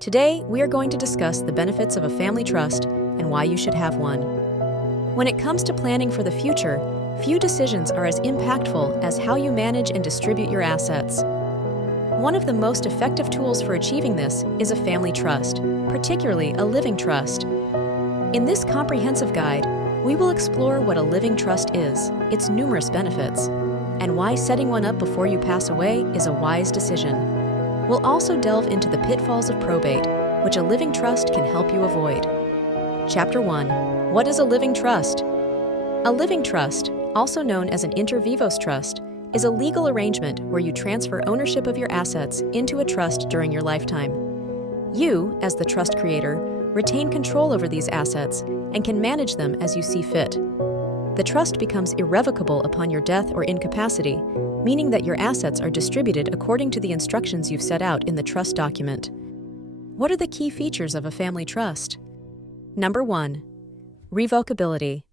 Today, we are going to discuss the benefits of a family trust and why you should have one. When it comes to planning for the future, few decisions are as impactful as how you manage and distribute your assets. One of the most effective tools for achieving this is a family trust, particularly a living trust. In this comprehensive guide, we will explore what a living trust is, its numerous benefits, and why setting one up before you pass away is a wise decision. We'll also delve into the pitfalls of probate, which a living trust can help you avoid. Chapter 1. What is a living trust? A living trust, also known as an inter vivos trust, is a legal arrangement where you transfer ownership of your assets into a trust during your lifetime. You, as the trust creator, retain control over these assets and can manage them as you see fit. The trust becomes irrevocable upon your death or incapacity, meaning that your assets are distributed according to the instructions you've set out in the trust document. What are the key features of a family trust? Number 1. Revocability.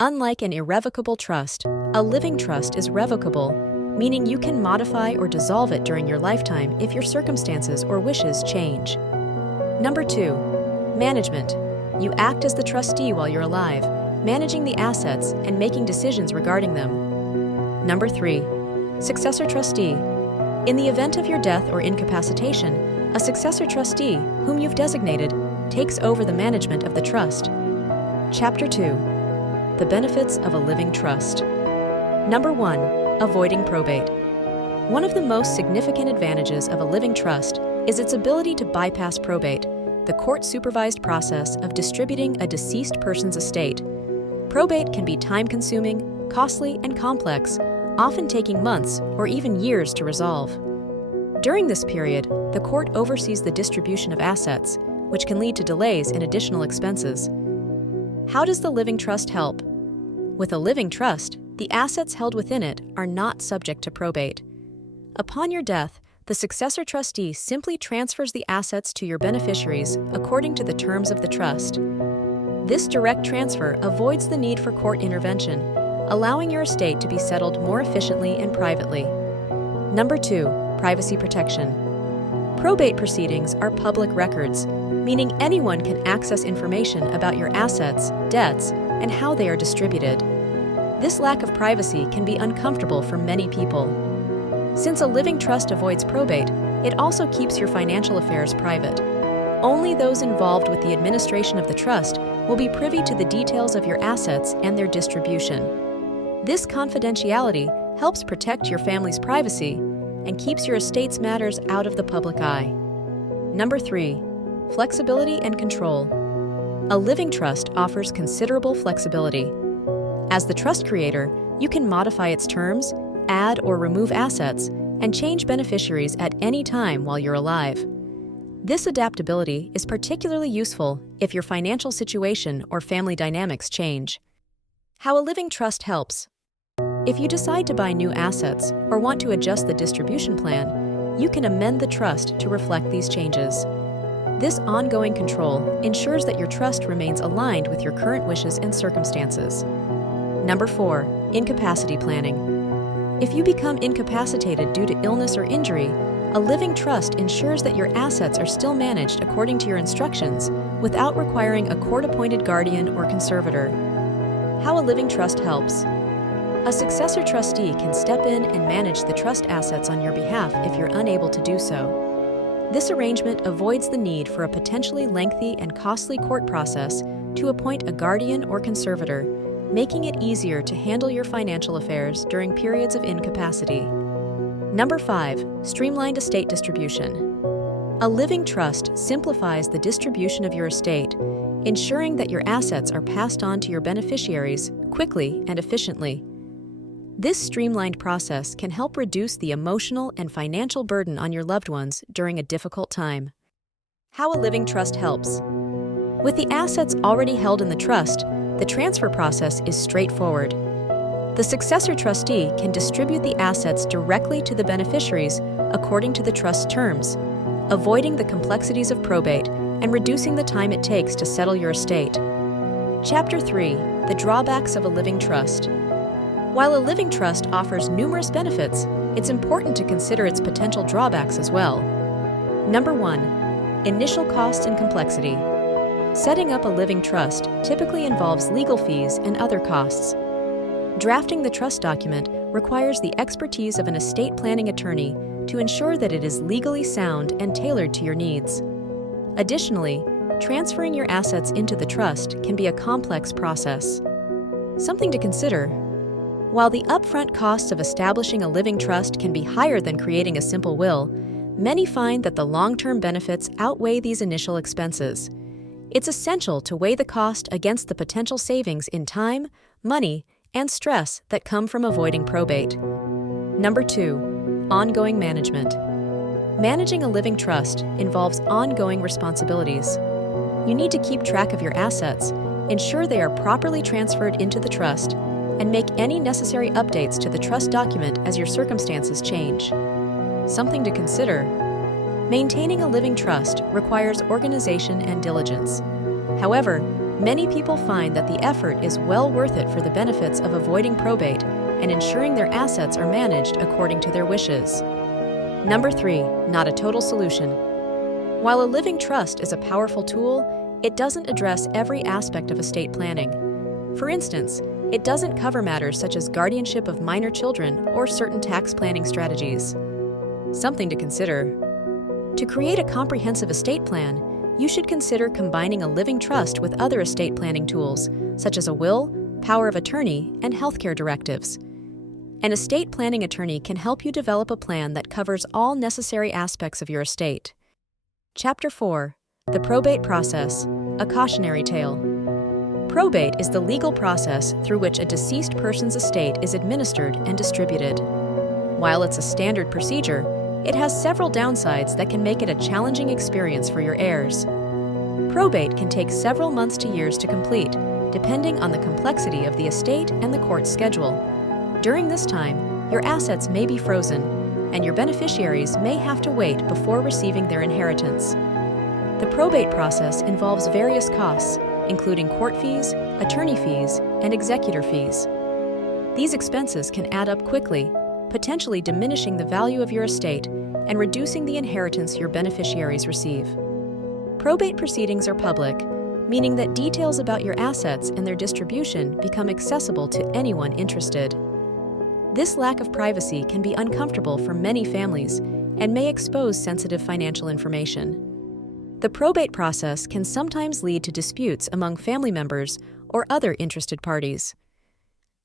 Unlike an irrevocable trust, a living trust is revocable, meaning you can modify or dissolve it during your lifetime if your circumstances or wishes change. Number 2. Management. You act as the trustee while you're alive, managing the assets and making decisions regarding them. Number 3. Successor trustee. In the event of your death or incapacitation, a successor trustee, whom you've designated, takes over the management of the trust. Chapter 2. The benefits of a living trust. Number 1. Avoiding probate. One of the most significant advantages of a living trust is its ability to bypass probate, the court-supervised process of distributing a deceased person's estate. Probate can be time-consuming, costly, and complex, often taking months or even years to resolve. During this period, the court oversees the distribution of assets, which can lead to delays and additional expenses. How does the living trust help? With a living trust, the assets held within it are not subject to probate. Upon your death, the successor trustee simply transfers the assets to your beneficiaries according to the terms of the trust. This direct transfer avoids the need for court intervention, allowing your estate to be settled more efficiently and privately. Number 2. Privacy protection. Probate proceedings are public records, meaning anyone can access information about your assets, debts, and how they are distributed. This lack of privacy can be uncomfortable for many people. Since a living trust avoids probate, it also keeps your financial affairs private. Only those involved with the administration of the trust will be privy to the details of your assets and their distribution. This confidentiality helps protect your family's privacy and keeps your estate's matters out of the public eye. Number 3. Flexibility and control. A living trust offers considerable flexibility. As the trust creator, you can modify its terms, add or remove assets, and change beneficiaries at any time while you're alive. This adaptability is particularly useful if your financial situation or family dynamics change. How a living trust helps. If you decide to buy new assets or want to adjust the distribution plan, you can amend the trust to reflect these changes. This ongoing control ensures that your trust remains aligned with your current wishes and circumstances. Number 4. Incapacity planning. If you become incapacitated due to illness or injury, a living trust ensures that your assets are still managed according to your instructions without requiring a court-appointed guardian or conservator. How a living trust helps. A successor trustee can step in and manage the trust assets on your behalf if you're unable to do so. This arrangement avoids the need for a potentially lengthy and costly court process to appoint a guardian or conservator, making it easier to handle your financial affairs during periods of incapacity. Number 5. Streamlined estate distribution. A living trust simplifies the distribution of your estate, ensuring that your assets are passed on to your beneficiaries quickly and efficiently. This streamlined process can help reduce the emotional and financial burden on your loved ones during a difficult time. How a living trust helps. With the assets already held in the trust, the transfer process is straightforward. The successor trustee can distribute the assets directly to the beneficiaries according to the trust's terms, avoiding the complexities of probate and reducing the time it takes to settle your estate. Chapter 3. The drawbacks of a living trust. While a living trust offers numerous benefits, it's important to consider its potential drawbacks as well. Number 1. Initial cost and complexity. Setting up a living trust typically involves legal fees and other costs. Drafting the trust document requires the expertise of an estate planning attorney to ensure that it is legally sound and tailored to your needs. Additionally, transferring your assets into the trust can be a complex process. Something to consider: while the upfront costs of establishing a living trust can be higher than creating a simple will, many find that the long-term benefits outweigh these initial expenses. It's essential to weigh the cost against the potential savings in time, money, and stress that come from avoiding probate. Number 2, ongoing management. Managing a living trust involves ongoing responsibilities. You need to keep track of your assets, ensure they are properly transferred into the trust, and make any necessary updates to the trust document as your circumstances change. Something to consider: maintaining a living trust requires organization and diligence. However, many people find that the effort is well worth it for the benefits of avoiding probate and ensuring their assets are managed according to their wishes. Number 3, not a total solution. While a living trust is a powerful tool, it doesn't address every aspect of estate planning. For instance, it doesn't cover matters such as guardianship of minor children or certain tax planning strategies. Something to consider: to create a comprehensive estate plan, you should consider combining a living trust with other estate planning tools, such as a will, power of attorney, and healthcare directives. An estate planning attorney can help you develop a plan that covers all necessary aspects of your estate. Chapter 4: The Probate Process, a Cautionary Tale. Probate is the legal process through which a deceased person's estate is administered and distributed. While it's a standard procedure, it has several downsides that can make it a challenging experience for your heirs. Probate can take several months to years to complete, depending on the complexity of the estate and the court's schedule. During this time, your assets may be frozen, and your beneficiaries may have to wait before receiving their inheritance. The probate process involves various costs, including court fees, attorney fees, and executor fees. These expenses can add up quickly, potentially diminishing the value of your estate and reducing the inheritance your beneficiaries receive. Probate proceedings are public, meaning that details about your assets and their distribution become accessible to anyone interested. This lack of privacy can be uncomfortable for many families and may expose sensitive financial information. The probate process can sometimes lead to disputes among family members or other interested parties.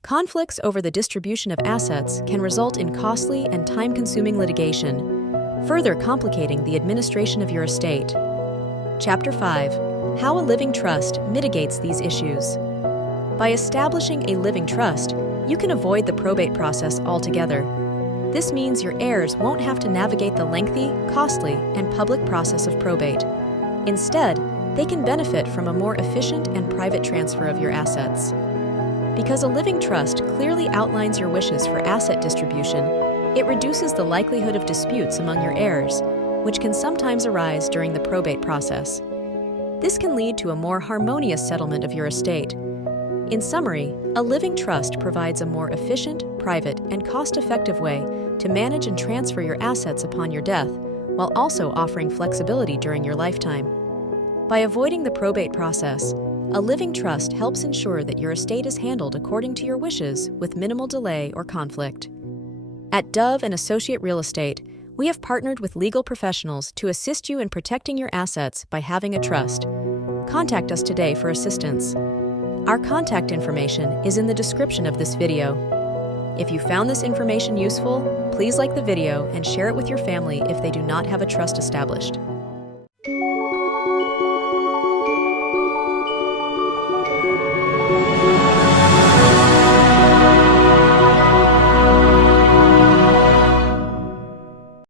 Conflicts over the distribution of assets can result in costly and time-consuming litigation, further complicating the administration of your estate. Chapter 5: How a Living Trust Mitigates These Issues. By establishing a living trust, you can avoid the probate process altogether. This means your heirs won't have to navigate the lengthy, costly, and public process of probate. Instead, they can benefit from a more efficient and private transfer of your assets. Because a living trust clearly outlines your wishes for asset distribution, it reduces the likelihood of disputes among your heirs, which can sometimes arise during the probate process. This can lead to a more harmonious settlement of your estate. In summary, a living trust provides a more efficient, private, and cost-effective way to manage and transfer your assets upon your death, while also offering flexibility during your lifetime. By avoiding the probate process, a living trust helps ensure that your estate is handled according to your wishes with minimal delay or conflict. At Dove & Associate Real Estate, we have partnered with legal professionals to assist you in protecting your assets by having a trust. Contact us today for assistance. Our contact information is in the description of this video. If you found this information useful, please like the video and share it with your family if they do not have a trust established.